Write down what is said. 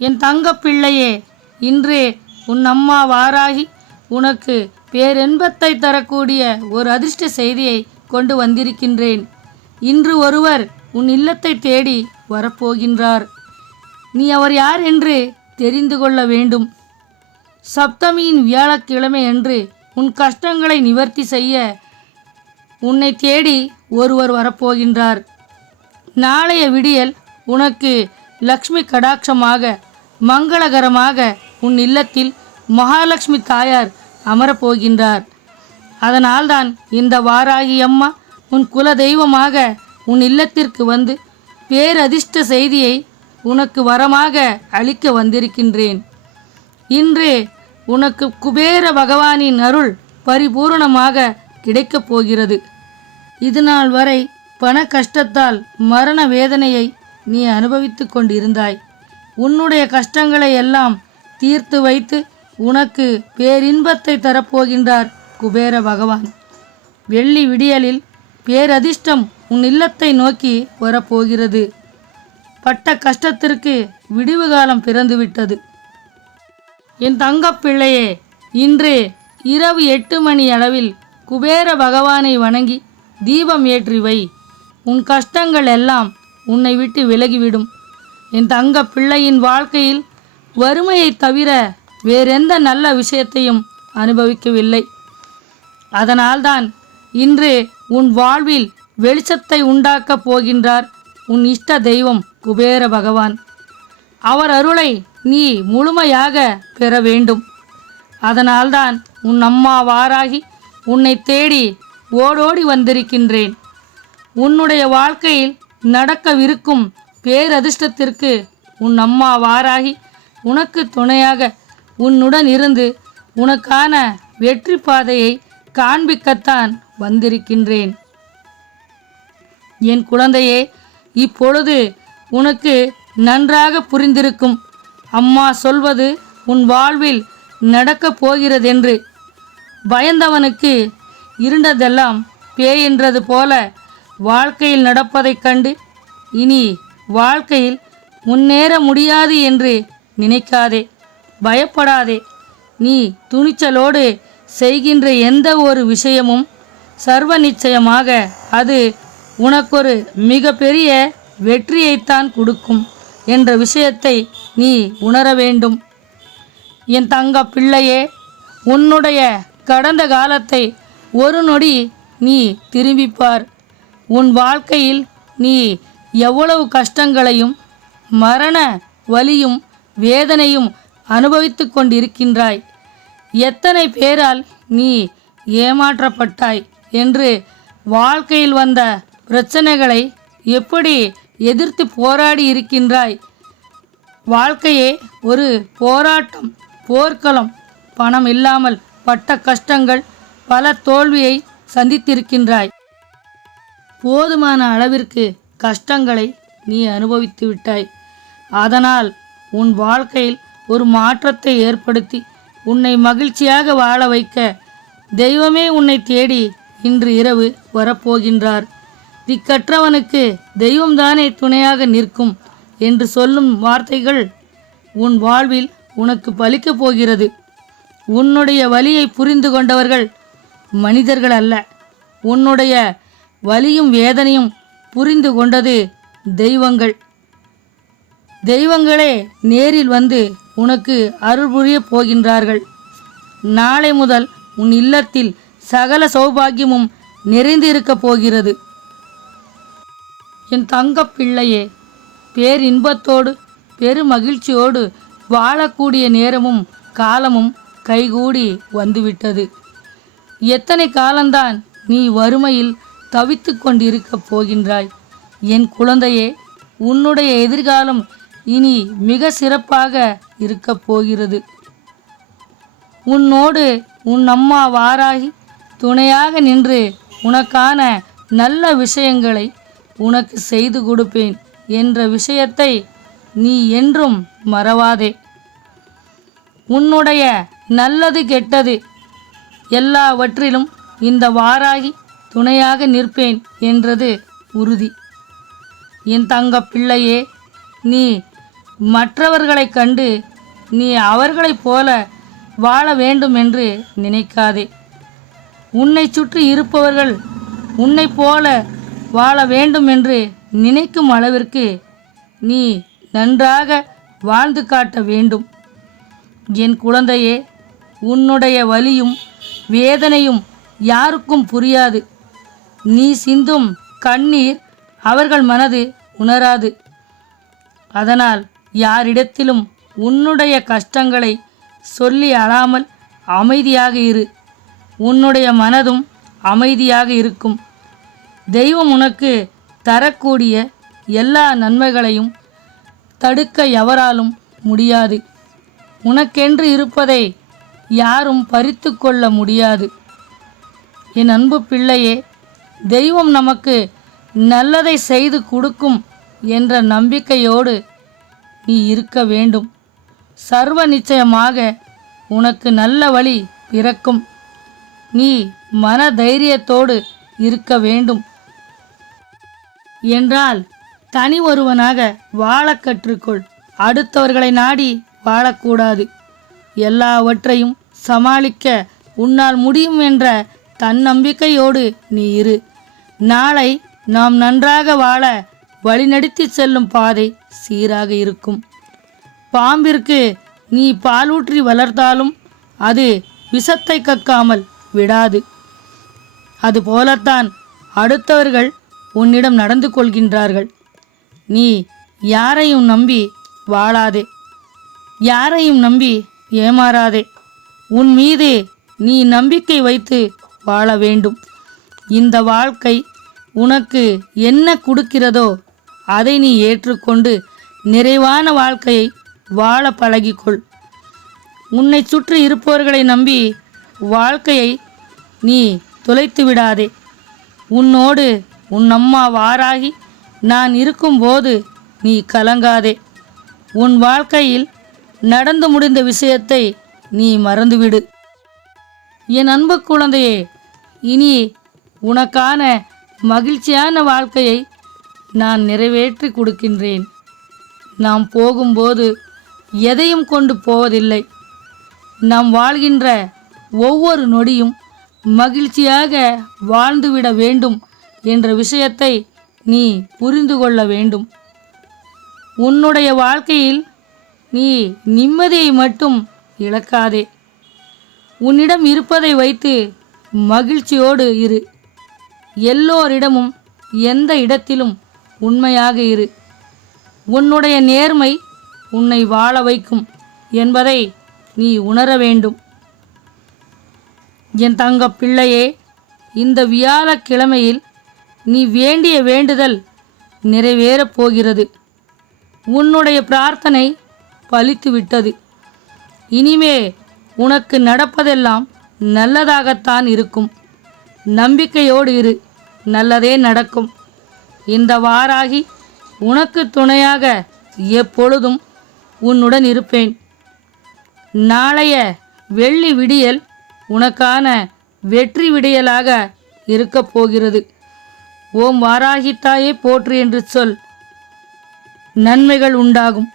என் தங்கப் பிள்ளையே, இன்று உன் அம்மா வாராகி உனக்கு பேரின்பத்தை தரக்கூடிய ஒரு அதிர்ஷ்ட செய்தியை கொண்டு வந்திருக்கின்றேன். இன்று ஒருவர் உன் இல்லத்தை தேடி வரப்போகின்றார். நீ அவர் யார் என்று தெரிந்து கொள்ள வேண்டும். சப்தமியின் வியாழக்கிழமை அன்று உன் கஷ்டங்களை நிவர்த்தி செய்ய உன்னை தேடி ஒருவர் வரப்போகின்றார். நாளைய விடியல் உனக்கு லக்ஷ்மி கடாட்சமாக மங்களகரமாக உன் இல்லத்தில் மகாலட்சுமி தாயார் அமரப்போகின்றார். அதனால்தான் இந்த வாராகி அம்மா உன் குல தெய்வமாக உன் இல்லத்திற்கு வந்து பேரதிர்ஷ்ட செய்தியை உனக்கு வரமாக அளிக்க வந்திருக்கின்றேன். இன்று உனக்கு குபேர பகவானின் அருள் பரிபூரணமாக கிடைக்கப் போகிறது. இதுநாள் வரை பண கஷ்டத்தால் மரண வேதனையை நீ அனுபவித்து கொண்டிருந்தாய். உன்னுடைய கஷ்டங்களை எல்லாம் தீர்த்து வைத்து உனக்கு பேரின்பத்தை தரப்போகின்றார் குபேர பகவான். வெள்ளி விடியலில் பேரதிர்ஷ்டம் உன் இல்லத்தை நோக்கி வரப்போகிறது. பட்ட கஷ்டத்திற்கு விடிவு காலம் பிறந்துவிட்டது. என் தங்கப் பிள்ளையே, இன்று இரவு 8 மணி அளவில் குபேர பகவானை வணங்கி தீபம் ஏற்றி வை. உன் கஷ்டங்கள் எல்லாம் உன்னை விட்டு விலகிவிடும். என் தங்க பிள்ளையின் வாழ்க்கையில் வறுமையை தவிர வேறெந்த நல்ல விஷயத்தையும் அனுபவிக்கவில்லை. அதனால்தான் இன்று உன் வாழ்வில் வெளிச்சத்தை உண்டாக்கப் போகின்றார் உன் இஷ்ட தெய்வம் குபேர பகவான். அவர் அருளை நீ முழுமையாக பெற வேண்டும். அதனால்தான் உன் அம்மா வாராகி உன்னை தேடி ஓடோடி வந்திருக்கின்றேன். உன்னுடைய வாழ்க்கையில் நடக்கவிருக்கும் பேரதிர்ஷ்டத்திற்கு உன் அம்மா வாராகி உனக்கு துணையாக உன்னுடன் இருந்து உனக்கான வெற்றி பாதையை காண்பிக்கத்தான் வந்திருக்கின்றேன். என் குழந்தையே, இப்பொழுது உனக்கு நன்றாக புரிந்திருக்கும். அம்மா சொல்வது உன் வாழ்வில் நடக்கப் போகிறதென்று. பயந்தவனுக்கு இருண்டதெல்லாம் பேய் என்றது போல வாழ்க்கையில் நடப்பதைக் கண்டு இனி வாழ்க்கையில் முன்னேற முடியாது என்று நினைக்காதே, பயப்படாதே. நீ துணிச்சலோடு செய்கின்ற எந்த ஒரு விஷயமும் சர்வ நிச்சயமாக அது உனக்கொரு மிகப்பெரிய வெற்றியைத்தான் கொடுக்கும் என்ற விஷயத்தை நீ உணர வேண்டும். என் தங்க பிள்ளையே, உன்னுடைய கடந்த காலத்தை ஒரு நொடி நீ திரும்பிப்பார். உன் வாழ்க்கையில் நீ எவ்வளவு கஷ்டங்களையும் மரண வலியும் வேதனையும் அனுபவித்து கொண்டிருக்கின்றாய். எத்தனை பேரால் நீ ஏமாற்றப்பட்டாய் என்று வாழ்க்கையில் வந்த பிரச்சனைகளை எப்படி எதிர்த்து போராடி இருக்கின்றாய். வாழ்க்கையே ஒரு போராட்டம், போர்க்களம். பணம் இல்லாமல் பட்ட கஷ்டங்கள், பல தோல்வியை சந்தித்திருக்கின்றாய். போதுமான அளவிற்கு கஷ்டங்களை நீ அனுபவித்து விட்டாய். அதனால் உன் வாழ்க்கையில் ஒரு மாற்றத்தை ஏற்படுத்தி உன்னை மகிழ்ச்சியாக வாழ வைக்க தெய்வமே உன்னை தேடி இன்று இரவு வரப்போகின்றார். திக்கற்றவனுக்கு தெய்வம்தானே துணையாக நிற்கும் என்று சொல்லும் வார்த்தைகள் உன் வாழ்வில் உனக்கு பலிக்கப் போகிறது. உன்னுடைய வலியை புரிந்து கொண்டவர்கள் மனிதர்கள் அல்ல. உன்னுடைய வலியும் வேதனையும் புரிந்து கொண்டது தெய்வங்கள். தெய்வங்களே நேரில் வந்து உனக்கு அருள் புரியப் போகின்றார்கள். நாளை முதல் உன் இல்லத்தில் சகல சௌபாகியமும் நிறைந்து இருக்கப் போகிறது. என் தங்கப் பிள்ளையே, பேரின்பத்தோடு பெருமகிழ்ச்சியோடு வாழக்கூடிய நேரமும் காலமும் கைகூடி வந்துவிட்டது. எத்தனை காலம்தான் நீ வறுமையில் தவித்து கொண்டிருக்கப் போகின்றாய்? என் குழந்தையே, உன்னுடைய எதிர்காலம் இனி மிக சிறப்பாக இருக்கப் போகிறது. உன்னோடு உன் அம்மா வாராகி துணையாக நின்று உனக்கான நல்ல விஷயங்களை உனக்கு செய்து கொடுப்பேன் என்ற விஷயத்தை நீ என்றும் மறவாதே. உன்னுடைய நல்லது கெட்டது எல்லாவற்றிலும் இந்த வாராகி துணையாக நிற்பேன் என்றது உறுதி. என் தங்க பிள்ளையே, நீ மற்றவர்களைக் கண்டு நீ அவர்களைப் போல வாழ வேண்டும் என்று நினைக்காதே. உன்னை சுற்றி இருப்பவர்கள் உன்னை போல வாழ வேண்டும் என்று நினைக்கும் அளவிற்கு நீ நன்றாக வாழ்ந்து காட்ட வேண்டும். என் குழந்தையே, உன்னுடைய வலியும் வேதனையும் யாருக்கும் புரியாது. நீ சிந்தும் கண்ணீர் அவர்கள் மனது உணராது. அதனால் யாரிடத்திலும் உன்னுடைய கஷ்டங்களை சொல்லி அழாமல் அமைதியாக இரு. உன்னுடைய மனதும் அமைதியாக இருக்கும். தெய்வம் உனக்கு தரக்கூடிய எல்லா நன்மைகளையும் தடுக்க எவராலும் முடியாது. உனக்கென்று இருப்பதை யாரும் பறித்து கொள்ள முடியாது. என் அன்பு பிள்ளையே, தெய்வம் நமக்கு நல்லதை செய்து கொடுக்கும் என்ற நம்பிக்கையோடு நீ இருக்க வேண்டும். சர்வ நிச்சயமாக உனக்கு நல்ல வழி பிறக்கும். நீ மன தைரியத்தோடு இருக்க வேண்டும். என்றால் தனி ஒருவனாக வாழ கற்றுக்கொள். அடுத்தவர்களை நாடி வாழக்கூடாது. எல்லாவற்றையும் சமாளிக்க உன்னால் முடியும் என்ற தன்னம்பிக்கையோடு நீ இரு. நாளை நாம் நன்றாக வாழ வழிநடத்தி செல்லும் பாதை சீராக இருக்கும். பாம்பிற்கு நீ பாலூற்றி வளர்த்தாலும் அது விஷத்தை கக்காமல் விடாது. அதுபோலத்தான் அடுத்தவர்கள் உன்னிடம் நடந்து கொள்கின்றார்கள். நீ யாரையும் நம்பி வாழாதே. யாரையும் நம்பி ஏமாறாதே. உன் மீது நீ நம்பிக்கை வைத்து வாழ வேண்டும். இந்த வாழ்க்கை உனக்கு என்ன கொடுக்கிறதோ அதை நீ ஏற்றுக்கொண்டு நிறைவான வாழ்க்கையை வாழ பழகிக்கொள். உன்னை சுற்றி இருப்பவர்களை நம்பி வாழ்க்கையை நீ தொலைத்து விடாதே. உன்னோடு உன் அம்மா வாராகி நான் இருக்கும்போது நீ கலங்காதே. உன் வாழ்க்கையில் நடந்து முடிந்த விஷயத்தை நீ மறந்துவிடு. என் அன்பு குழந்தையே, இனி உனக்கான மகிழ்ச்சியான வாழ்க்கையை நான் நிறைவேற்றி கொடுக்கின்றேன். நாம் போகும்போது எதையும் கொண்டு போவதில்லை. நாம் வாழ்கின்ற ஒவ்வொரு நொடியும் மகிழ்ச்சியாக வாழ்ந்துவிட வேண்டும் என்ற விஷயத்தை நீ புரிந்து கொள்ள வேண்டும். உன்னுடைய வாழ்க்கையில் நீ நிம்மதியை மட்டும் இழக்காதே. உன்னிடம் இருப்பதை வைத்து மகிழ்ச்சியோடு இரு. எல்லோரிடமும் எந்த இடத்திலும் உண்மையாக இரு. உன்னுடைய நேர்மை உன்னை வாழ வைக்கும் என்பதை நீ உணர வேண்டும். என் தங்க பிள்ளையே, இந்த வியாழக்கிழமையில் நீ வேண்டிய வேண்டுதல் நிறைவேறப் போகிறது. உன்னுடைய பிரார்த்தனை பலித்துவிட்டது. இனிமே உனக்கு நடப்பதெல்லாம் நல்லதாகத்தான் இருக்கும். நம்பிக்கையோடு இரு, நல்லதே நடக்கும். இந்த வாராகி உனக்கு துணையாக எப்பொழுதும் உன்னுடன் இருப்பேன். நாளைய வெள்ளி விடியல் உனக்கான வெற்றி விடியலாக இருக்கப் போகிறது. ஓம் வாராகி தாயே போற்று என்று சொல். நன்மைகள் உண்டாகும்.